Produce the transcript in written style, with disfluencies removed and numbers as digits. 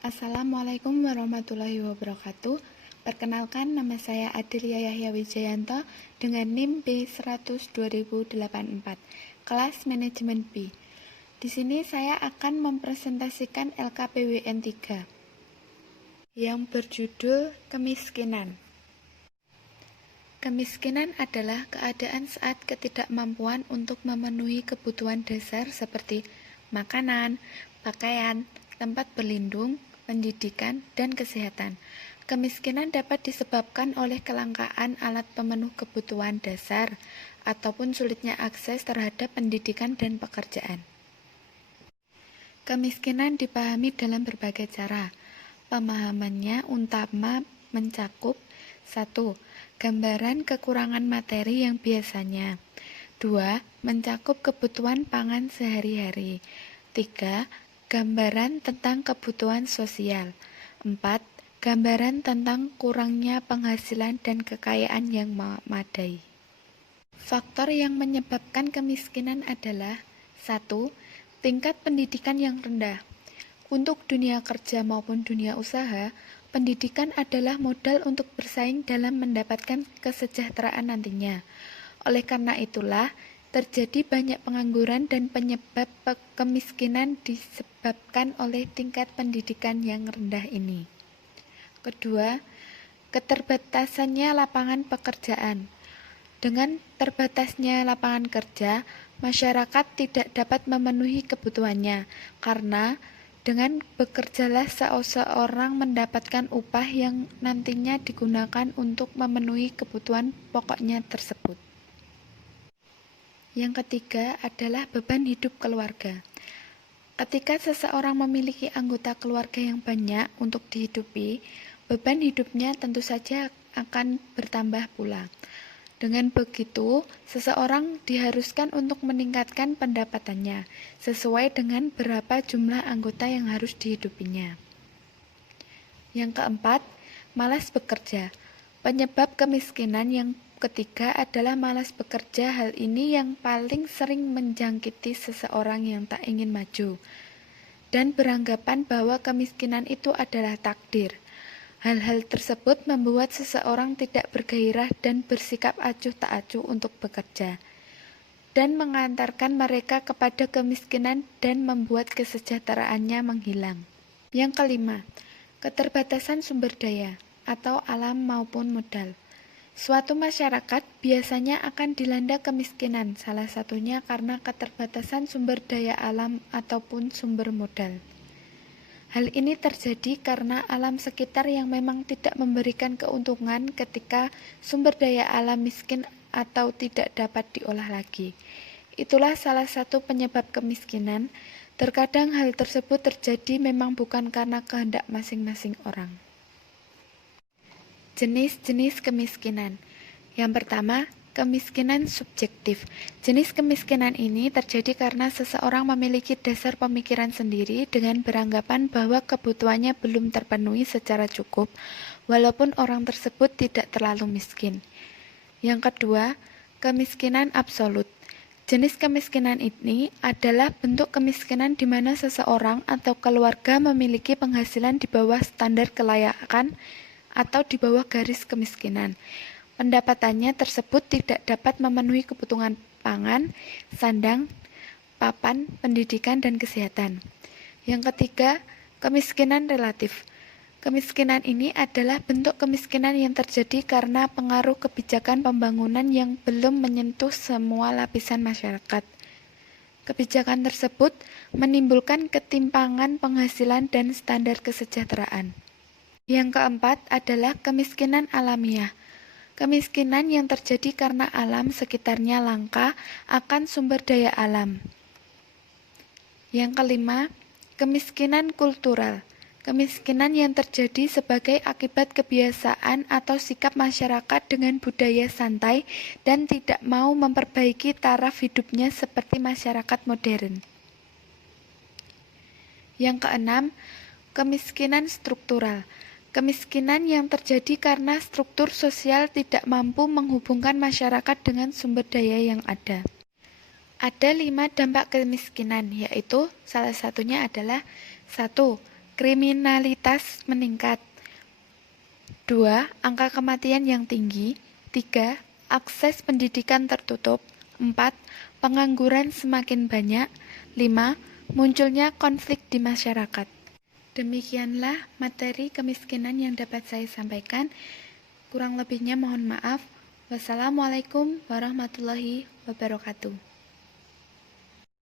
Assalamualaikum warahmatullahi wabarakatuh. Perkenalkan, nama saya Adelia Yahya Wijayanto dengan NIM B100-2084, kelas Manajemen B. Di sini saya akan mempresentasikan LKPWN 3 yang berjudul Kemiskinan. Kemiskinan adalah keadaan saat ketidakmampuan untuk memenuhi kebutuhan dasar seperti makanan, pakaian, tempat berlindung, pendidikan, dan kesehatan. Kemiskinan dapat disebabkan oleh kelangkaan alat pemenuh kebutuhan dasar ataupun sulitnya akses terhadap pendidikan dan pekerjaan. Kemiskinan dipahami dalam berbagai cara. Pemahamannya utama mencakup 1. Gambaran kekurangan materi yang biasanya. 2. Mencakup kebutuhan pangan sehari-hari. 3. Gambaran tentang kebutuhan sosial. 4. Gambaran tentang kurangnya penghasilan dan kekayaan yang memadai. Faktor yang menyebabkan kemiskinan adalah 1. Tingkat pendidikan yang rendah. Untuk dunia kerja maupun dunia usaha, pendidikan adalah modal untuk bersaing dalam mendapatkan kesejahteraan nantinya. Oleh karena itulah, terjadi banyak pengangguran dan penyebab kemiskinan disebabkan oleh tingkat pendidikan yang rendah ini. Kedua, keterbatasannya lapangan pekerjaan. Dengan terbatasnya lapangan kerja, masyarakat tidak dapat memenuhi kebutuhannya, karena dengan bekerjalah seseorang mendapatkan upah yang nantinya digunakan untuk memenuhi kebutuhan pokoknya tersebut. Yang ketiga adalah beban hidup keluarga. Ketika seseorang memiliki anggota keluarga yang banyak untuk dihidupi, beban hidupnya tentu saja akan bertambah pula. Dengan begitu, seseorang diharuskan untuk meningkatkan pendapatannya sesuai dengan berapa jumlah anggota yang harus dihidupinya. Yang keempat, malas bekerja. Penyebab kemiskinan yang ketiga adalah malas bekerja. Hal ini yang paling sering menjangkiti seseorang yang tak ingin maju dan beranggapan bahwa kemiskinan itu adalah takdir. Hal-hal tersebut membuat seseorang tidak bergairah dan bersikap acuh tak acuh untuk bekerja, dan mengantarkan mereka kepada kemiskinan dan membuat kesejahteraannya menghilang. Yang kelima, keterbatasan sumber daya atau alam maupun modal. Suatu masyarakat biasanya akan dilanda kemiskinan, salah satunya karena keterbatasan sumber daya alam ataupun sumber modal. Hal ini terjadi karena alam sekitar yang memang tidak memberikan keuntungan ketika sumber daya alam miskin atau tidak dapat diolah lagi. Itulah salah satu penyebab kemiskinan. Terkadang hal tersebut terjadi memang bukan karena kehendak masing-masing orang. Jenis-jenis kemiskinan. Yang pertama, kemiskinan subjektif. Jenis kemiskinan ini terjadi karena seseorang memiliki dasar pemikiran sendiri dengan beranggapan bahwa kebutuhannya belum terpenuhi secara cukup, walaupun orang tersebut tidak terlalu miskin. Yang kedua, kemiskinan absolut. Jenis kemiskinan ini adalah bentuk kemiskinan di mana seseorang atau keluarga memiliki penghasilan di bawah standar kelayakan atau di bawah garis kemiskinan. Pendapatannya tersebut tidak dapat memenuhi kebutuhan pangan, sandang, papan, pendidikan, dan kesehatan. Yang ketiga, kemiskinan relatif. Kemiskinan ini adalah bentuk kemiskinan yang terjadi karena pengaruh kebijakan pembangunan yang belum menyentuh semua lapisan masyarakat. Kebijakan tersebut menimbulkan ketimpangan penghasilan dan standar kesejahteraan. Yang keempat adalah kemiskinan alamiah. Kemiskinan yang terjadi karena alam sekitarnya langka akan sumber daya alam. Yang kelima, kemiskinan kultural. Kemiskinan yang terjadi sebagai akibat kebiasaan atau sikap masyarakat dengan budaya santai dan tidak mau memperbaiki taraf hidupnya seperti masyarakat modern. Yang keenam, kemiskinan struktural. Kemiskinan yang terjadi karena struktur sosial tidak mampu menghubungkan masyarakat dengan sumber daya yang ada. Ada 5 dampak kemiskinan, yaitu salah satunya adalah 1. kriminalitas meningkat. 2. Angka kematian yang tinggi. 3. Akses pendidikan tertutup. 4. Pengangguran semakin banyak. 5. Munculnya konflik di masyarakat. Demikianlah materi kemiskinan yang dapat saya sampaikan. Kurang lebihnya mohon maaf. Wassalamualaikum warahmatullahi wabarakatuh.